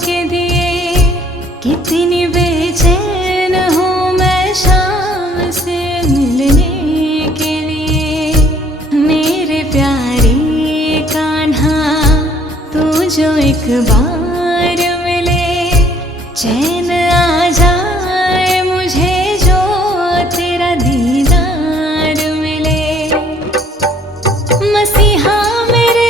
के दिए। कितनी बेचैन हूँ मैं शाम से मिलने के लिए। मेरे प्यारे कान्हा तू जो एक बार मिले, चैन आ जाए मुझे जो तेरा दीदार मिले। मसीहा मेरे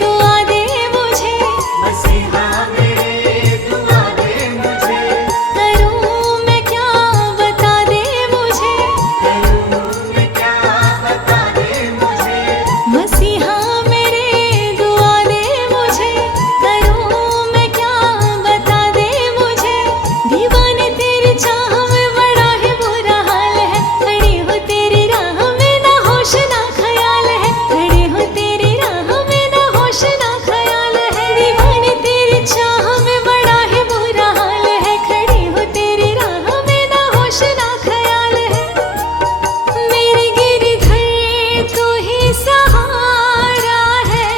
दुआ दे मुझे, मसीहा मेरे दुआ दे मुझे। करूँ मैं क्या बता दे मुझे, करूँ मैं क्या बता दे मुझे। मसीहा मेरे दुआ दे मुझे, करूँ मैं क्या बता दे मुझे। दीवाने तेरी चाह में बड़ा ही बुरा हाल है, खड़ी हो तेरी राह में ना होश ना ख्याल है, खड़ी हो तेरी राह में ना होश ना ख्याल है। दीवाने तेरी चाह में बड़ा ही बुरा हाल है, खड़ी हो तेरी राह में ना होश ना ख्याल है। मेरी गिरधर तू ही सहारा है,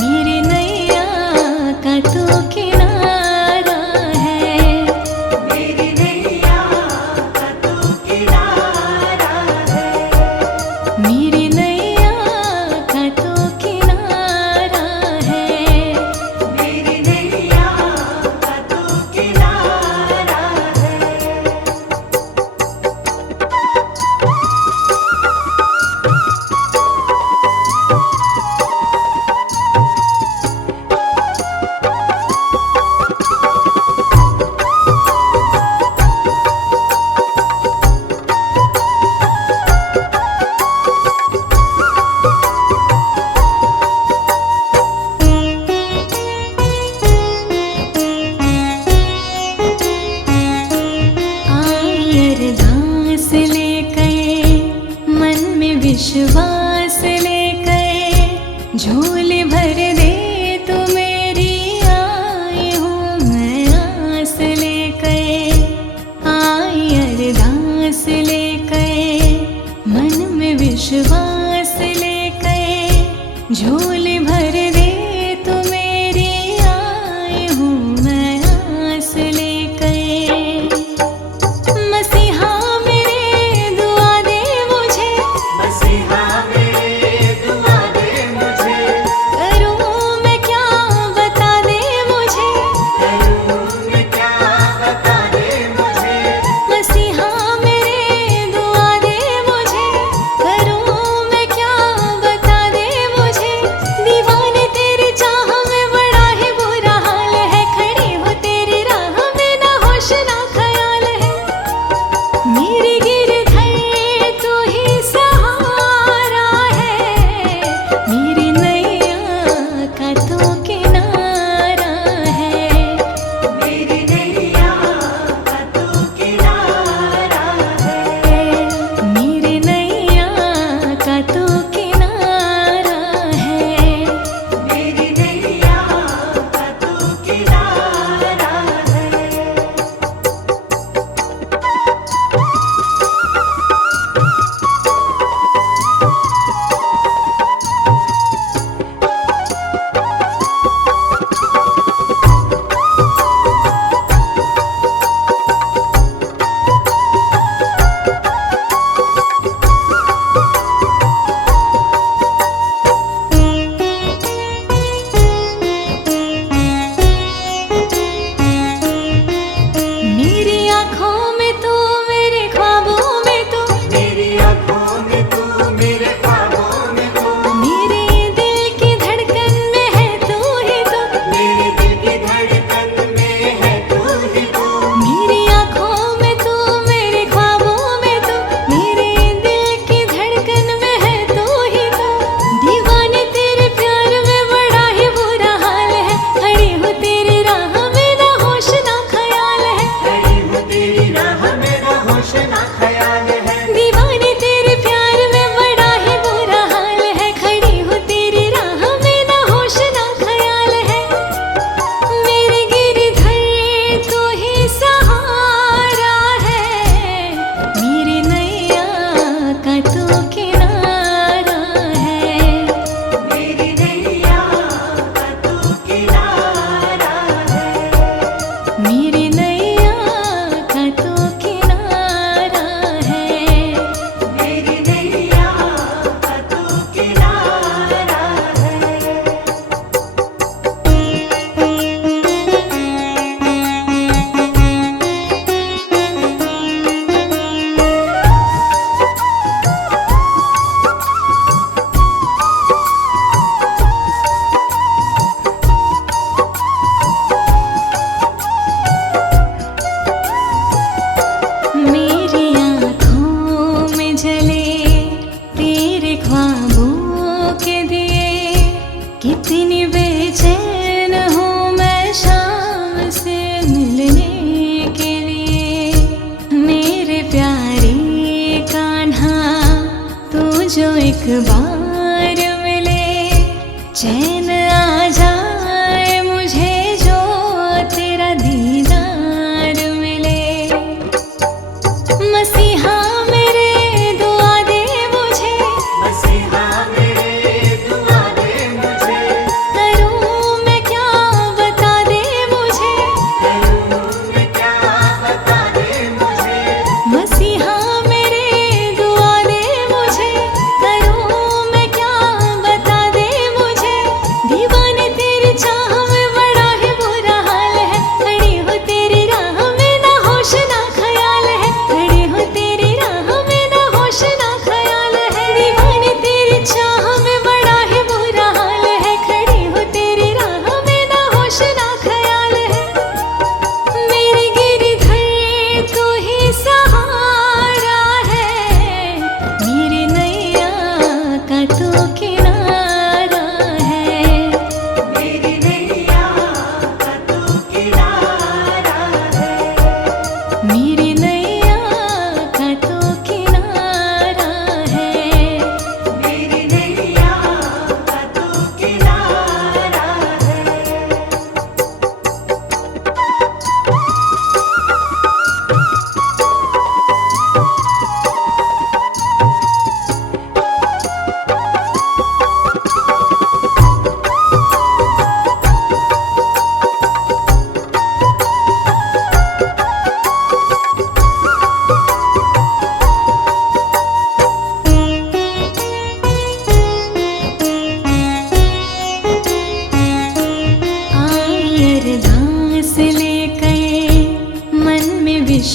मेरी नैया का तू किनारा है। मेरी नैया का तू किनारा है। मेरी नैया का तू किनारा है। मेरी नैया का तू किनारा है। आई अरदास लेकर, मन में विश्वास लेकर, झोली भर दे तू मेरी। आई हूँ मैं आस लेकर, आई अरदास लेकर, मन में विश्वास लेकर, झोली भर दे तू मेरी। आई हूँ मैं आस लेकर। मसीहा मेरे दुआ दे मुझे, मसीहा मेरे दुआ दे मुझे। करूँ मैं क्या बता दे मुझे, करूँ मैं क्या बता दे मुझे। मसीहा मेरे दुआ दे मुझे, करूँ मैं क्या बता दे मुझे। दीवाने तेरी चाह में बड़ा ही बुरा हाल है, खड़ी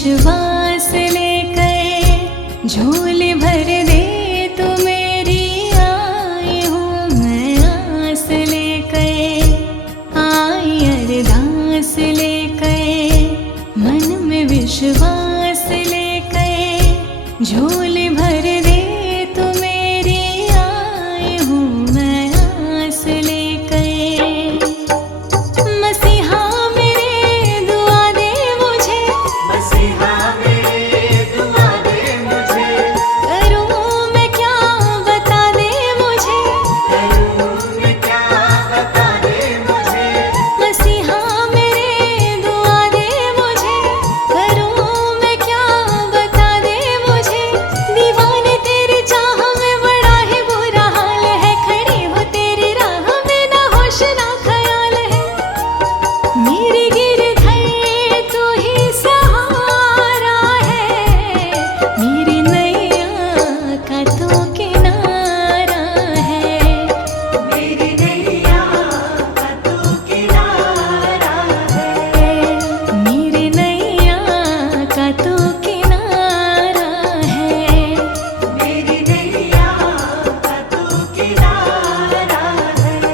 विश्वास लेकर झोली भर दे तू मेरी, आई हूँ मैं आस लेकर, आई अरदास लेकर, मन में विश्वास लेकर झोली भर दे तू मेरी, आई हूँ मैं आस लेकर। मसीहा मेरे दुआ दे मुझे, मसीहा मेरे दुआ दे मुझे, करूँ मैं क्या बता दे मुझे, करूँ मैं क्या बता दे मुझे, मसीहा मेरे दुआ दे मुझे, करूँ मैं क्या बता दे मुझे। दीवाने तेरी चाह में बड़ा ही बुरा हाल है, खड़ी हो तेरी राह में ना होश ना ख्याल है। मेरे गिरधर तू ही सहारा है, मेरी नैया का तू किनारा है, मेरी नैया का तू किनारा है, मेरी नैया का तू किनारा है। मेरी नैया का तू किनारा है।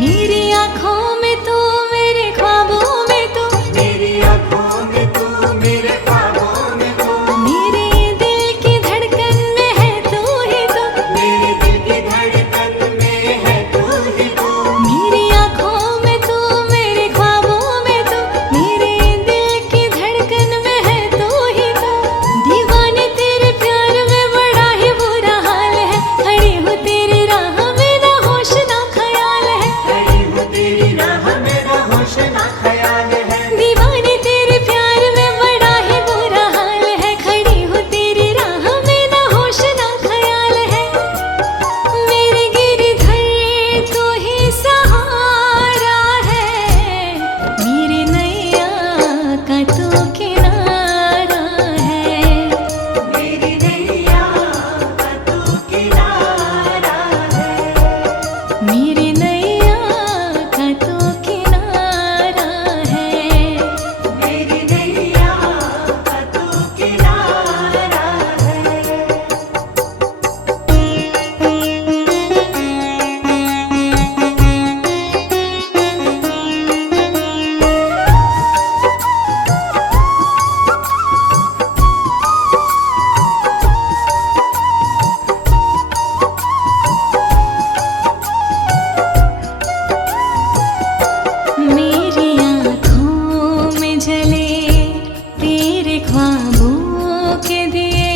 मेरी आँखों में तू, मेरे ख्वाबों में तू, मेरी आँखों में तू, मेरे ख्वाबों में तू, मेरे दिल की धड़कन में है तू ही तू। मेरे दिल की धड़कन में है तू ही तू। मेरी आँखों में तू, मेरे ख्वाबों में तू, मेरे दिल की धड़कन में है तू ही तू। दीवाने तेरे प्यार में बड़ा ही बुरा हाल है, खड़ी हूँ तेरी राह में ना होश ना ख्याल है। खड़ी हूँ तेरी राह में ना होश ना ख्याल है। दीवाने तेरे प्यार में बड़ा ही बुरा हाल है, खड़ी हूँ तेरी राह में ना होश ना ख्याल है। मेरे गिरधर तू ही सहारा है, मेरी नैया का तू किनारा है, मेरी नैया का तू किनारा है। मेरी नैया का तू किनारा है। मेरी नैया का तू किनारा है। मेरी आँखों में जले तेरे ख्वाबों के दिए,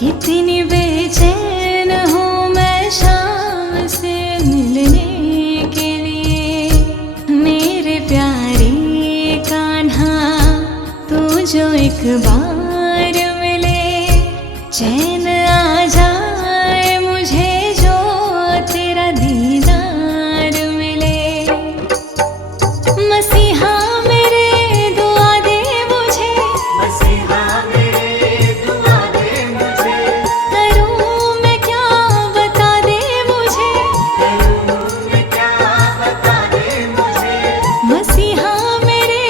कितनी बेचैन हूँ मैं शाम से मिलने के लिए। मेरे प्यारे कान्हा तू जो एक बार मिले, चैन आ जाए मुझे जो तेरा दीदार मिले। मसीहा मेरे दुआ दे मुझे, मसीहा मेरे दुआ दे मुझे, करूँ मैं क्या बता दे मुझे, करूँ मैं क्या बता दे मुझे, मसीहा मेरे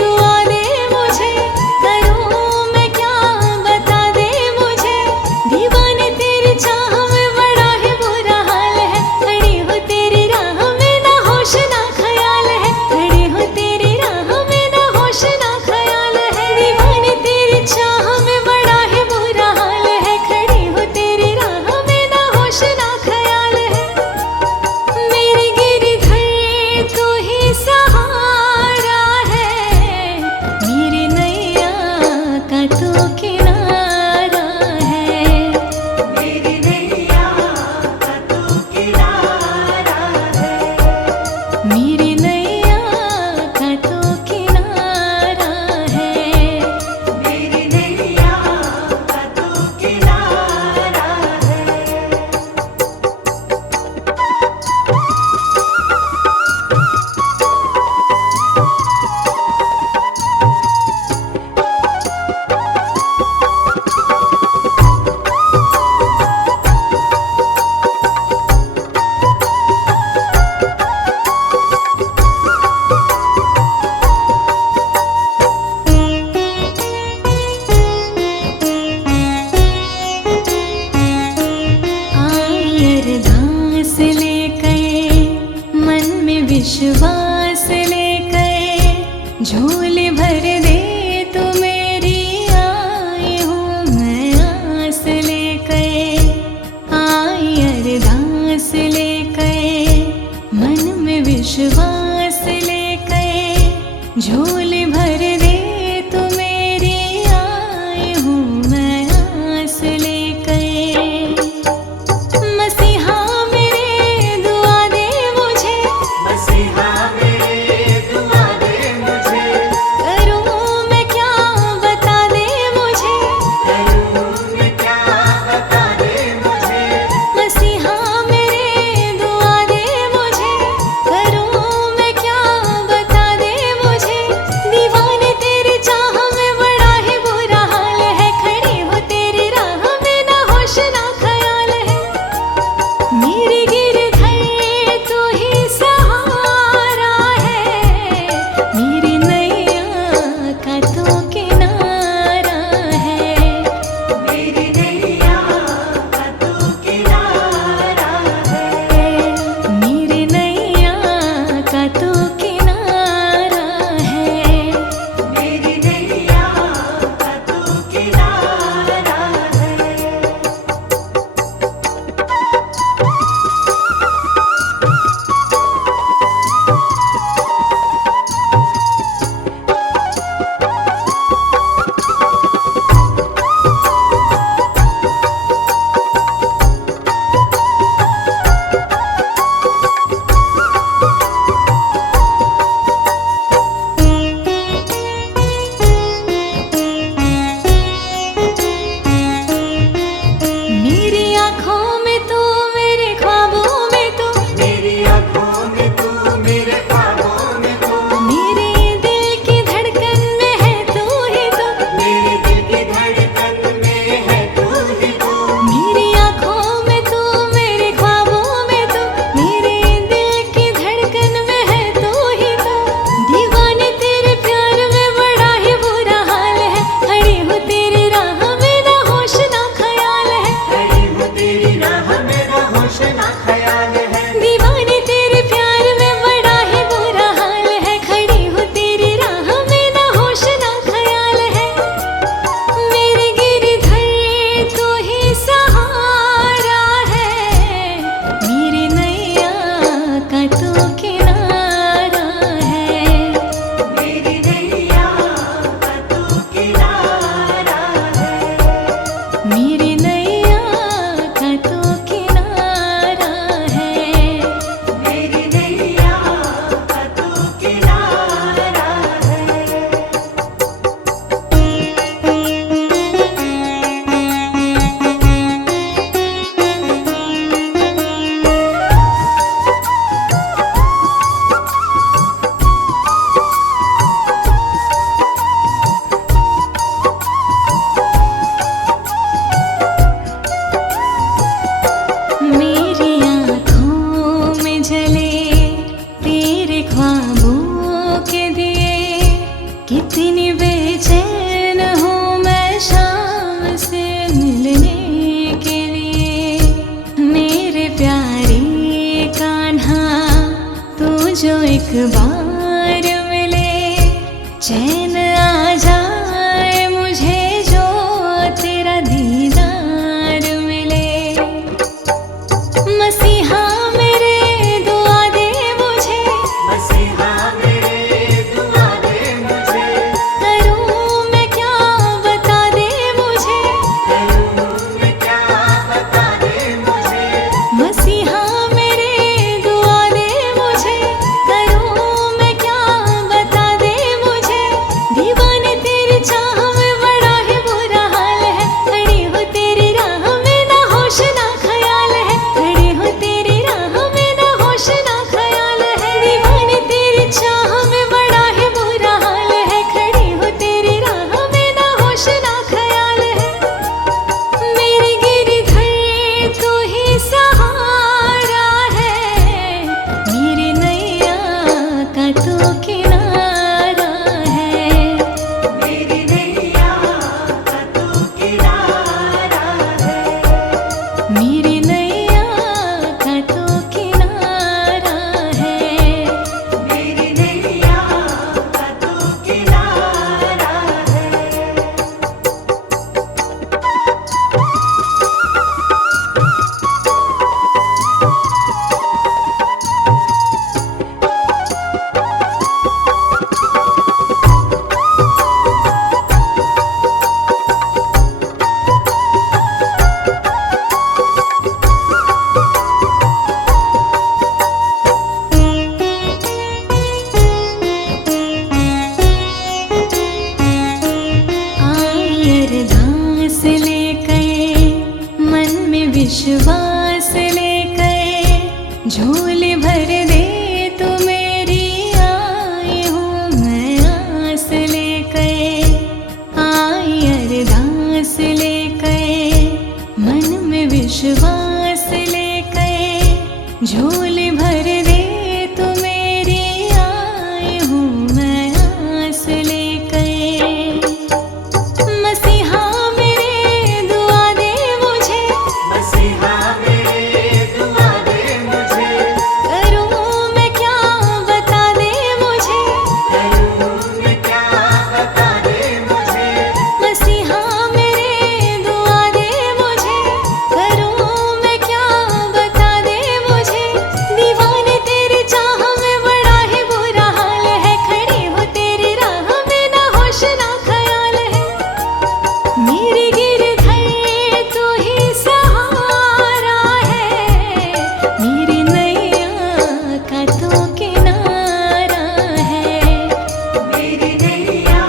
दुआ दे मुझे, करूँ मैं क्या बता दे मुझे। दीवाने तेरी चाह में बड़ा ही बुरा हाल है, खड़ी हो तेरी राह में ना होश ना ख्याल है, खड़ी हो तेरी झोली भर दे तो मेरी आई हूँ मैं आस लेकर, आई अरदास लेकर, मन में विश्वास लेकर। झोली भर दे तो मेरी आई हूँ मैं आस लेकर। मसीहा मेरे दुआ दे मुझे, मसीहा मेरे दुआ दे मुझे, करूँ मैं क्या बता दे मुझे, करूँ मैं क्या बता दे मुझे। मसीहा मेरे दुआ दे मुझे, करूँ मैं क्या बता दे मुझे। दीवाने तेरी चाह में बड़ा ही बुरा हाल है, खड़ी हो तेरी राह में ना होश ना ख्याल है। मेरी गिरधर तू ही सहारा है, मेरी नैया का तू किनारा है। मेरी नैया का तू किनारा है, मेरी नैया का तू किनारा है। मेरी नैया का तू किनारा है। मेरी आँखों में तू, मेरे ख्वाबों में तू, मेरी आँखों में तू, मेरे ख्वाबों में तू, मेरे दिल की धड़कन में है तू ही तू। मेरे दिल की धड़कन में है तू ही तू। मेरी आँखों में तू, मेरे ख्वाबों में तू, मेरे दिल की धड़कन में है तू ही तू। दीवाने तेरे प्यार में बड़ा ही बुरा हाल है, खड़ी हूँ तेरी राह में ना होश ना ख्याल है। खड़ी हूँ तेरी राह में ना होश ना ख्याल है। दीवाने तेरे प्यार में बड़ा ही बुरा हाल है, खड़ी हूँ तेरी राह में ना होश ना ख्याल है। मेरे गिरधर तू ही सहारा है, मेरी नैया का तू किनारा है। मेरी नैया का तू किनारा है, मेरी नैया का तू किनारा है। मेरी नैया का तू किनारा है। मेरी आँखों में जले तेरे ख्वाबों के दिए, कितनी बेचैन हूँ मैं शाम से मिलने के लिए। मेरे प्यारे कान्हा तू जो एक बार मिले, चैन आ जाए मुझे जो तेरा दीदार मिले। मसीहा मेरे दुआ दे मुझे, मसीहा मेरे दुआ दे मुझे, करूँ मैं क्या बता दे मुझे। करूँ मैं क्या बता दे मुझे। मसीहा मेरे दुआ दे मुझे, करूँ मैं क्या बता दे मुझे। विश्वास लेकर झोली भर दे तो मेरी आई हूँ मैं आस लेकर, आई अरदास लेकर, मन में विश्वास लेकर झोली भर दे तो मेरी आई हूँ मैं आस लेकर। मसीहा मेरे दुआ दे मुझे, मसीहा मेरे दुआ दे मुझे, करूँ मैं क्या बता दे मुझे, करूँ मैं क्या बता दे मुझे। मसीहा मेरे दुआ दे मुझे, करूँ मैं क्या बता दे मुझे। दीवाने तेरी चाह में बड़ा ही बुरा हाल है, खड़ी हो तेरी राह में ना होश ना ख्याल है। मेरी गिरधर तू ही सहारा है, मेरी नैया का तू किनारा है, मेरी नैया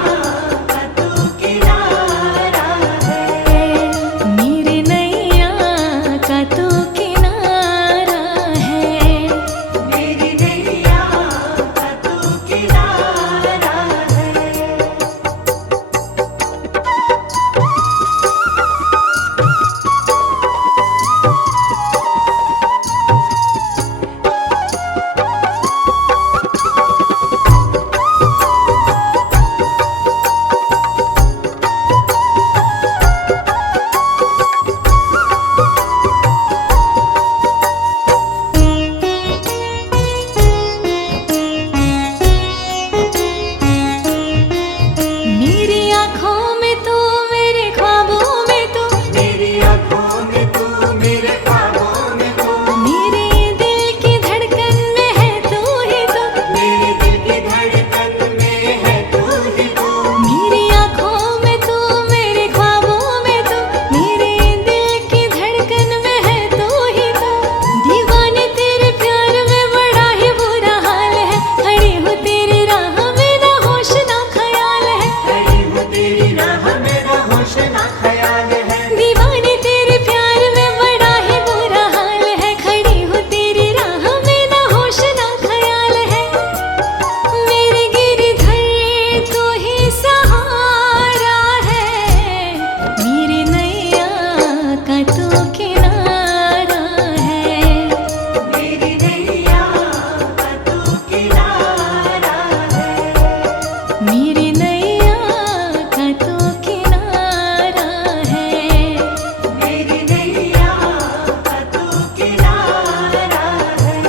का तू किनारा है, मेरी नैया का तू किनारा है। मेरी नैया का तू किनारा है। मेरी आँखों में तू, मेरे ख्वाबों में तू, मेरी आँखों में तू, मेरे ख्वाबों में तू, मेरे दिल की धड़कन में है तू ही तू। मेरे दिल की धड़कन में है तू ही तू। मेरी आँखों में तू, मेरे ख्वाबों में तू, मेरे दिल की धड़कन में है तू ही तू। दीवाने तेरे प्यार में बड़ा ही बुरा हाल है, खड़ी हो तेरी राह में ना होश ना ख्याल है। खड़ी हूँ तेरी राह में ना होश ना ख्याल है। दीवाने तेरे प्यार में बड़ा ही बुरा हाल है, खड़ी हो तेरी राह में ना होश ना ख्याल है। मेरे गिरधर तू ही सहारा है, मेरी नैया का तू किनारा है, मेरी नैया का तू किनारा है, मेरी नैया का तू किनारा है। मेरी नैया का तू किनारा है।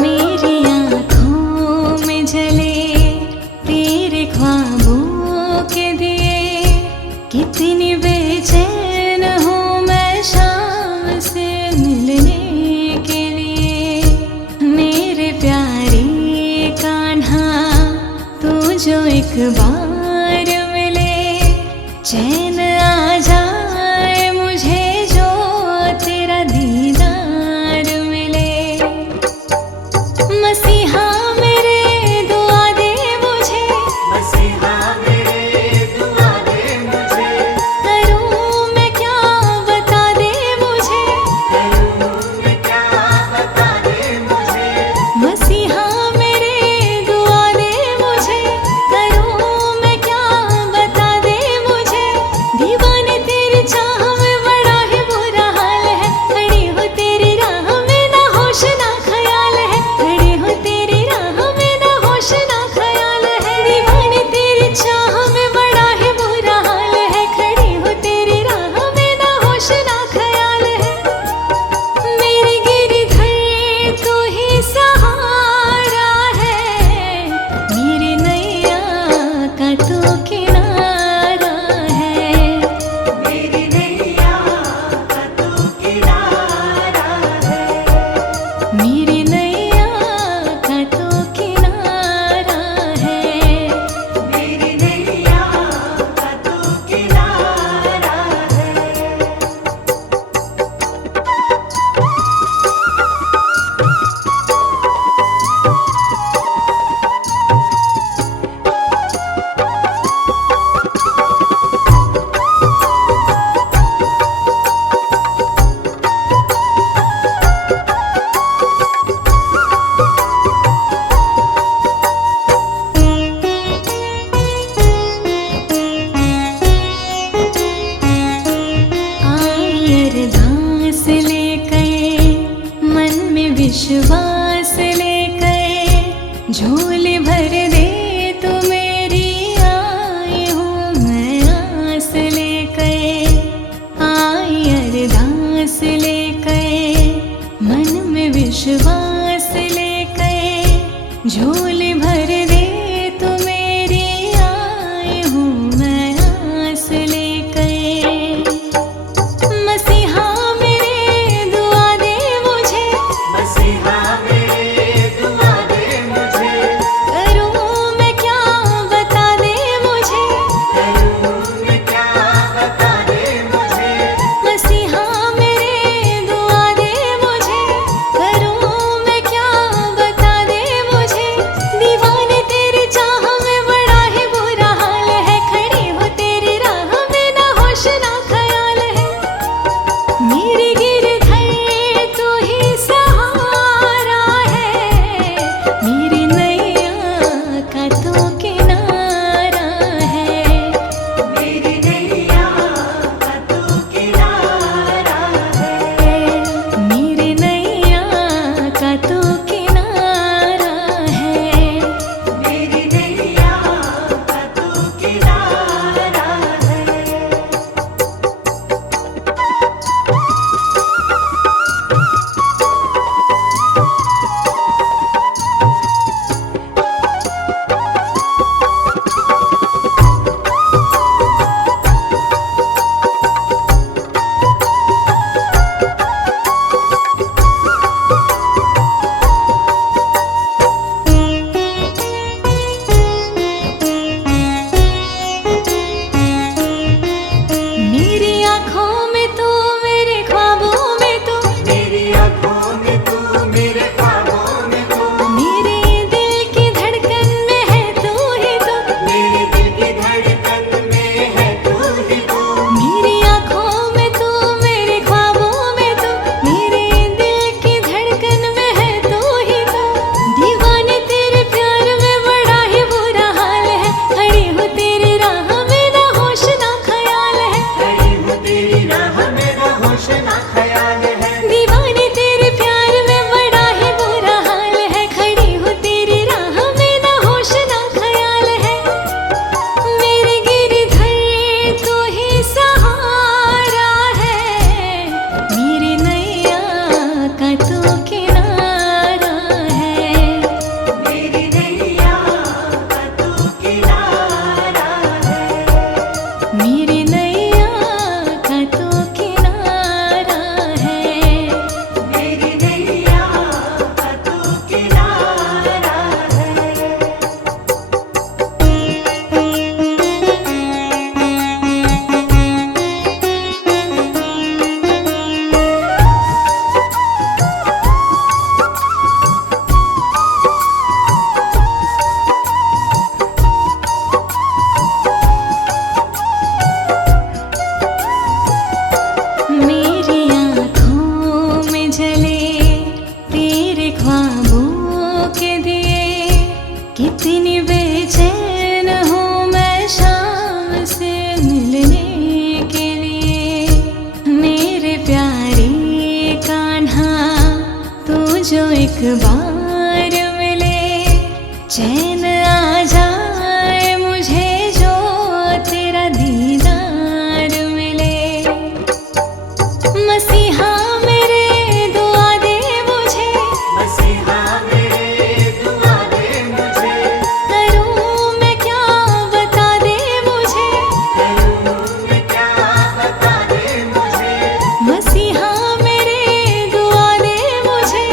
मेरी आँखों में जले तेरे ख्वाबों के दिए, कितनी बेचैन हूँ मैं शाम से मिलने के लिए। मेरे प्यारे कान्हा तू जो एक बार मिले, चैन आ जाए मुझे जो तेरा दीदार मिले। मसीहा मेरे दुआ दे मुझे, मसीहा मेरे दुआ दे मुझे, करूँ मैं क्या बता दे मुझे। करूँ मैं क्या बता दे मुझे। मसीहा मेरे दुआ दे मुझे, करूँ मैं क्या बता दे मुझे। विश्वास लेकर झोली भर दे तो मेरी आई हूँ मैं आस लेकर, आई अरदास लेकर, मन में विश्वास लेकर झोली भर दे तो मेरी आई हूँ मैं आस लेकर। मसीहा मेरे दुआ दे मुझे, मसीहा मेरे दुआ दे मुझे, करूँ मैं क्या बता दे मुझे, करूँ मैं क्या बता दे मुझे। मसीहा मेरे दुआ दे मुझे, करूँ मैं क्या बता दे मुझे। दीवाने तेरी चाह में बड़ा ही बुरा हाल है, खड़ी हो तेरी राह में ना होश ना ख्याल है। मेरे गिरधर तू ही सहारा है, मेरी नैया का तू किनारा है, मेरी नैया का तू किनारा है, मेरी नैया का तू किनारा है। मेरी नैया का तू किनारा है। मेरी आँखों में तू, मेरे ख्वाबों में तू, मेरी आँखों में तू, मेरे ख्वाबों में तू, मेरे दिल की धड़कन में है तू ही तू। मेरे दिल की धड़कन में है तू ही तू। मेरी आँखों में तू, मेरे ख्वाबों में तू, मेरे दिल की धड़कन में है तू ही तू। दीवाने तेरे प्यार में बड़ा ही बुरा हाल है, खड़ी हूँ तेरी राह में ना होश ना ख्याल है। खड़ी हूँ तेरी राह में ना होश ना ख्याल है। दीवाने तेरे प्यार में बड़ा ही बुरा हाल है, खड़ी हूँ तेरी राह में ना होश ना ख्याल है। मेरे गिरधर तू ही सहारा है, मेरी नैया का तू किनारा है, मेरी नैया का तू किनारा है, मेरी नैया का तू किनारा है। मेरी नैया का तू किनारा है। मेरी आँखों में जले तेरे ख्वाबों के दिए, कितनी बेचैन हूँ मैं शाम से मिलने के लिए। मेरे प्यारे कान्हा तू जो एक बार मिले, चैन आ जाए मुझे जो तेरा दीदार मिले। मसीहा मेरे दुआ दे मुझे, मसीहा मेरे दुआ दे मुझे, करूँ मैं क्या बता दे मुझे। करूँ मैं क्या बता दे मुझे। मसीहा मेरे दुआ दे मुझे,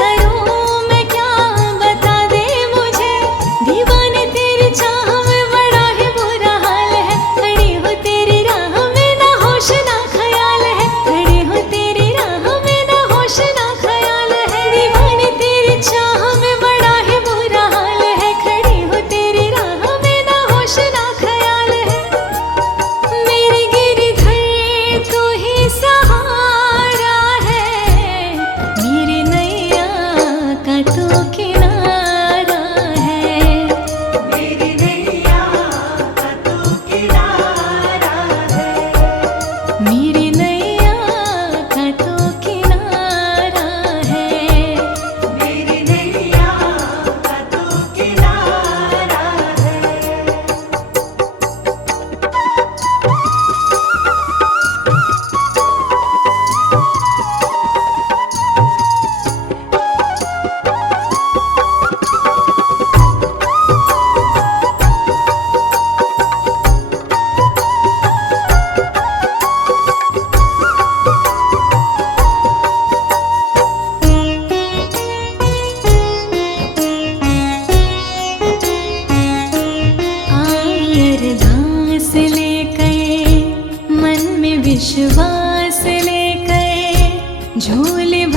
करूँ मैं क्या बता दे मुझे।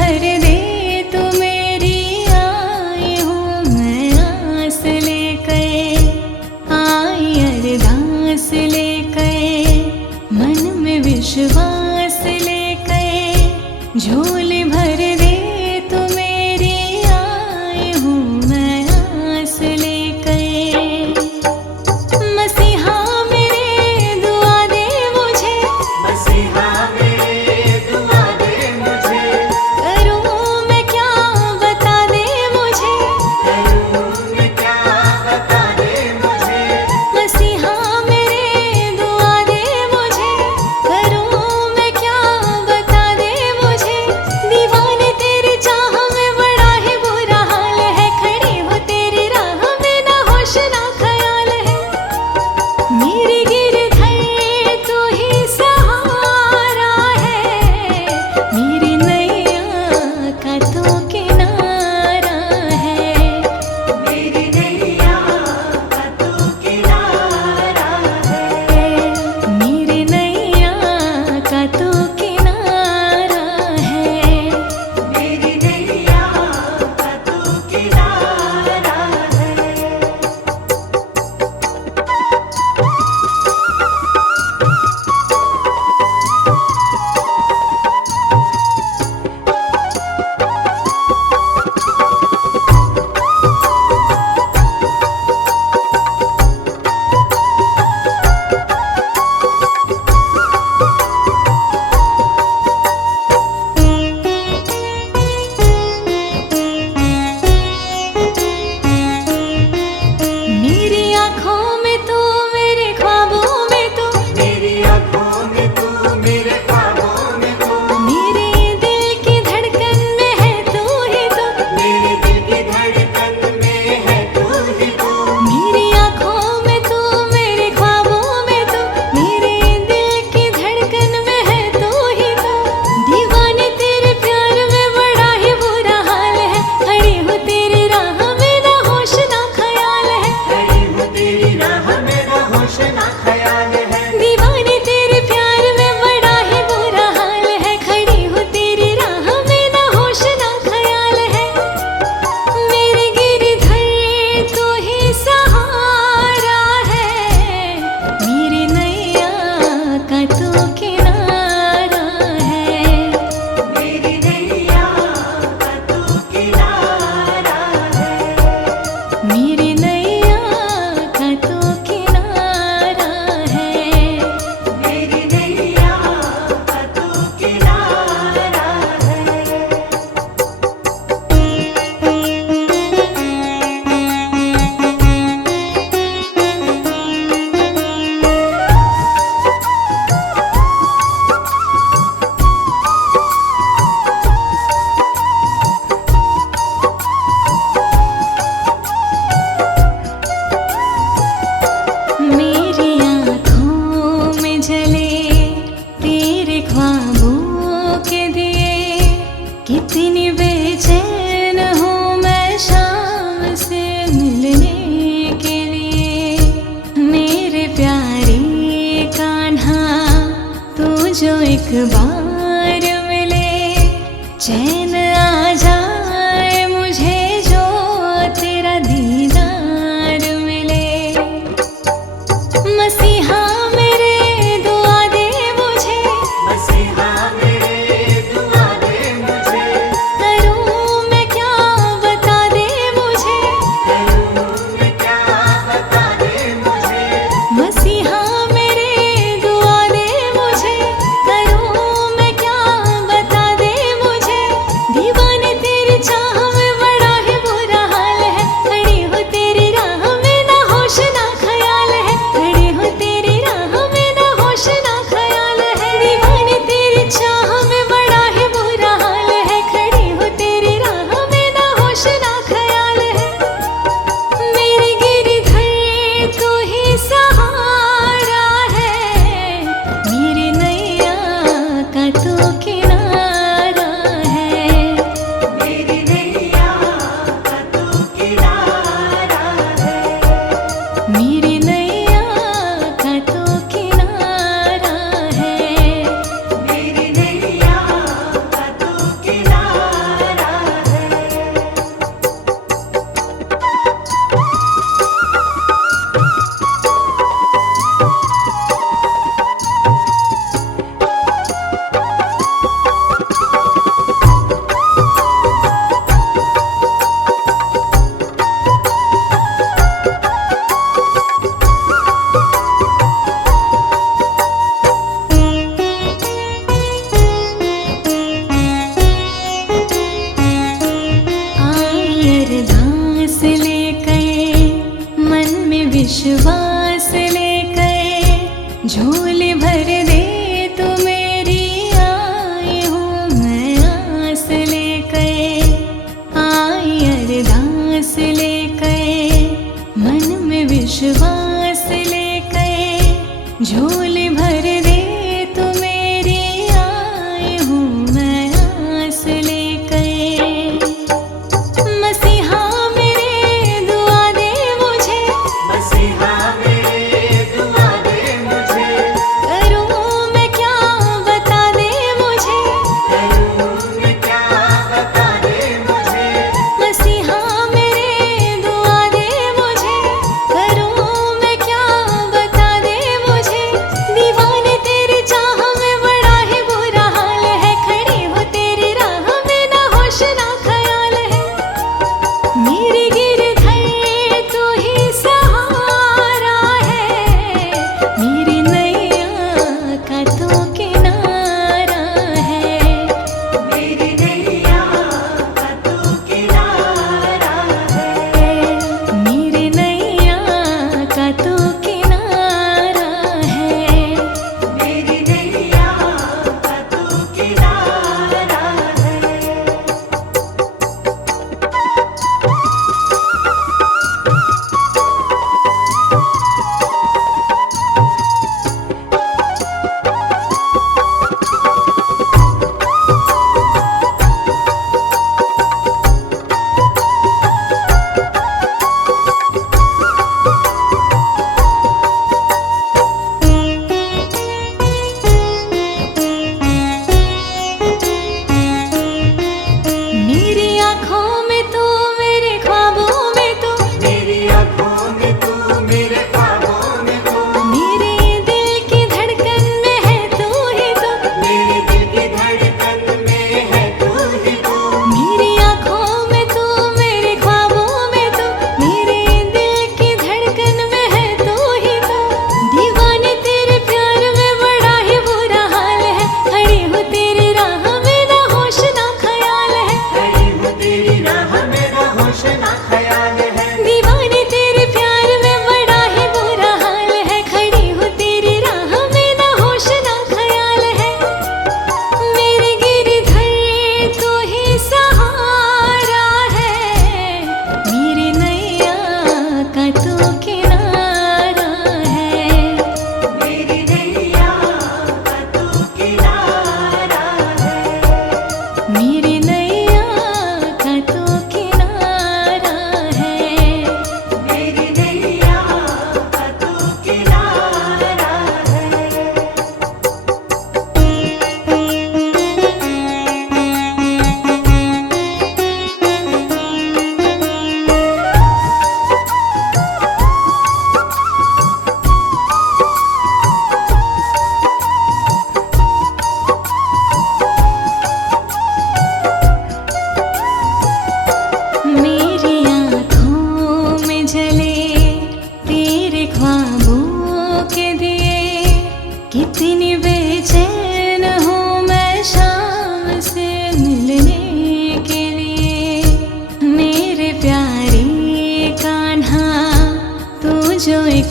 भर दे तू मेरी, आई हूँ मैं आस लेकर, आई अरदास लेकर, मन में विश्वास लेकर, झोली भर दे तू मेरी, आई हूँ मैं आस लेकर। मसीहा मेरे दुआ दे मुझे, मसीहा मेरे दुआ दे मुझे, करूँ मैं क्या बता दे मुझे, करूँ मैं क्या बता दे मुझे, मसीहा मेरे दुआ दे मुझे, करूँ मैं क्या बता दे मुझे। दीवाने तेरी चाह में बड़ा ही बुरा हाल है, खड़ी हो तेरी राह में ना होश ना ख्याल है। मेरी गिरधर तू ही सहारा है, मेरी नैया का तू किनारा है, मेरी नैया का तू किनारा है, मेरी नैया का तू किनारा है। मेरी नैया का तू किनारा है। मेरी आँखों में तू, मेरे ख्वाबों में तू, मेरी आँखों में तू, मेरे ख्वाबों में तू, मेरे दिल की धड़कन में है तू ही तू। मेरे दिल की धड़कन में है तू ही तू। मेरी आँखों में तू, मेरे ख्वाबों में तू, मेरे दिल की धड़कन में है तू ही तू। दीवाने तेरे प्यार में बड़ा ही बुरा हाल है, खड़ी हूँ तेरी राह में ना होश ना ख्याल है। खड़ी हूँ तेरी राह में ना होश ना ख्याल है। दीवाने तेरे प्यार में बड़ा ही बुरा हाल है, खड़ी हूँ तेरी राह में ना होश ना ख्याल है। मेरे गिरधर तू ही सहारा है, मेरी नैया का तू किनारा है, मेरी नैया का तू किनारा है। मेरी नैया का तू किनारा है। मेरी नैया का तू किनारा है। मेरी आँखों में जले तेरे ख्वाबों के दिए, कितनी बेचैन हूँ मैं शाम से मिलने के लिए। मेरे प्यारे कान्हा तू जो एक बार मिले, चैन आ जाए मुझे जो तेरा दीदार मिले। मसीहा मेरे दुआ दे मुझे, मसीहा मेरे दुआ दे मुझे, करूँ मैं क्या बता दे मुझे, करूँ मैं क्या बता दे मुझे, मसीहा मेरे दुआ दे मुझे, करूँ मैं क्या बता दे मुझे।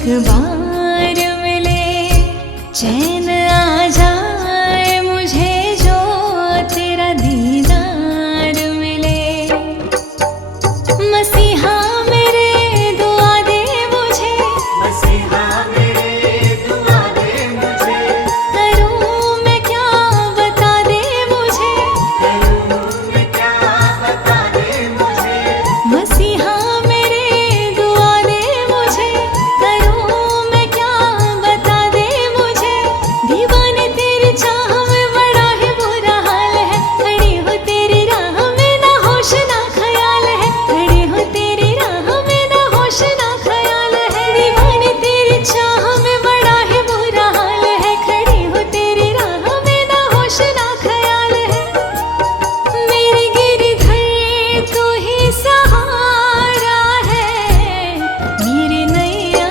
एक बार मिले चैन आ जाए मुझे, जो तेरा दीदार मिले। मसीहा मेरे दुआ दे मुझे, मसीहा मेरे दुआ दे मुझे, करूँ मैं क्या बता दे मुझे। करूँ मैं क्या बता दे मुझे। मसीहा मेरे दुआ दे मुझे, करूँ मैं क्या बता दे मुझे। दीवाने तेरी चाह में बड़ा ही बुरा हाल है, खड़ी हो तेरी राह में ना होश ना ख्याल है, खड़ी हो तेरी राह में ना होश ना ख्याल है। दीवाने तेरी चाह में बड़ा ही बुरा हाल है, खड़ी हो तेरी राह में ना होश ना ख्याल है। मेरी गिरधर तू ही सहारा है, मेरी नैया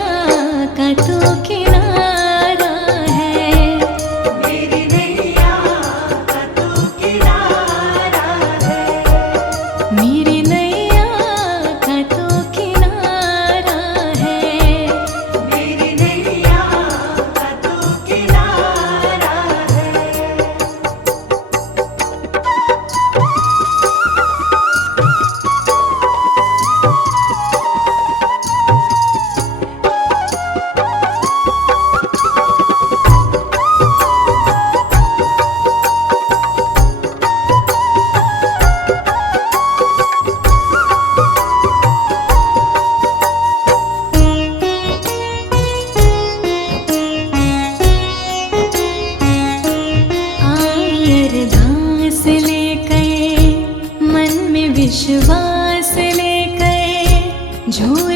का तू किनारा है। मेरी नैया का तू किनारा है। मेरी नैया का तू किनारा है। मेरी नैया का तू किनारा है। आई अरदास लेकर, मन में विश्वास लेकर, झोली